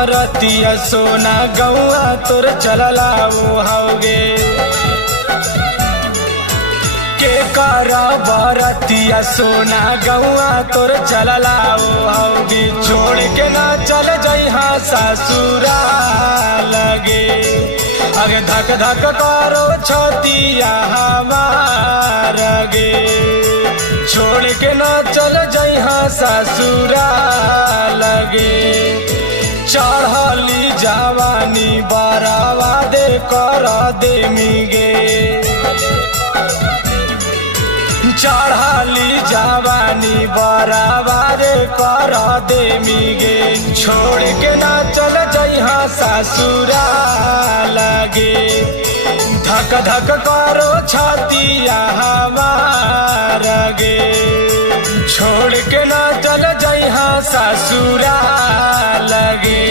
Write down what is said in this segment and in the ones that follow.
बरतिया सोना गौआ तोर चलला वो हौगे के करा बरतिया सोना गौआ तोर चलला वो हौगे छोड़ के ना चल जइहा ससुरा लगे अगे धक धक करो छतिया हमार गे छोड़ के ना चल जइहा ससुरा लगे चढ़ली जवानी बरावा दे कर दे मिगे चढ़ली जवानी बरावा दे कर दे मिगे छोड़ के ना चल जइहा ससुरा लगे धक धक करो छतिया हमार गे छोड़ के ना चल जइहा ससुरा लगे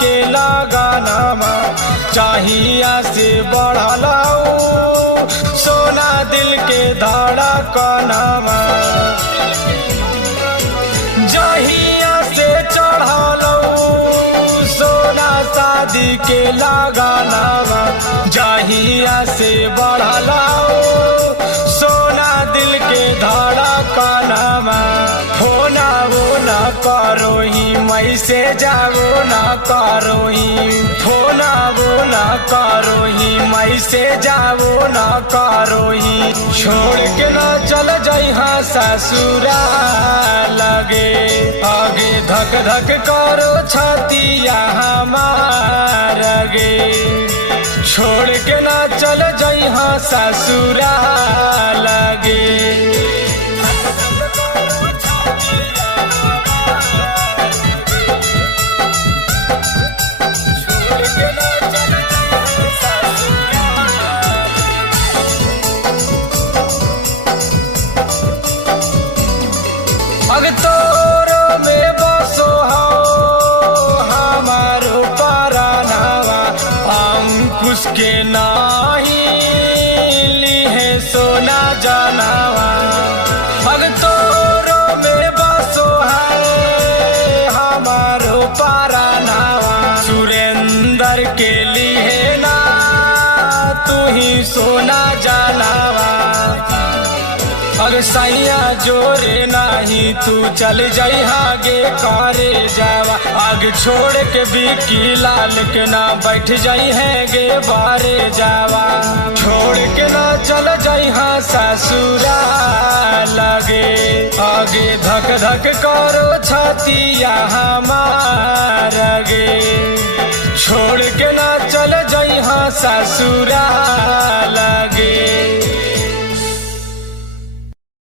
के लगानामा चाहिया से बढ़लाऊ सोना दिल के धड़कनामा जहिया से चढ़लऊ सोना शादी के लगानामा जहिया से बढ़लाऊ सोना दिल के धड़कनामा होना वो न करो ही मई से जाओ न करो ही होना वो न करो ही मई से जाओ न करो ही छोड़ के न चल जइहा ससुरा लगे आगे धक धक करो छतिया हमार गे छोड़ के न चल जइहा ससुरा लगे अग तोरो में बसो हो हमारो परानावा अंकुश के नाही लिहे सोना जनावा अग तोरो में बसो है हमारो परानावा सुरेंद्र के लिए ना तू ही सोना जनावा अगर सैया जोरे नाही तू चल जइहा गे करे जावा आग छोड़ के बिकी लाल के ना बैठ जाई है गे बारे जावा छोड़ के ना चल जइहा ससुरा लगे आगे धक धक करो छतिया हमार गे छोड़ के ना चल जइहा ससुरा लगे।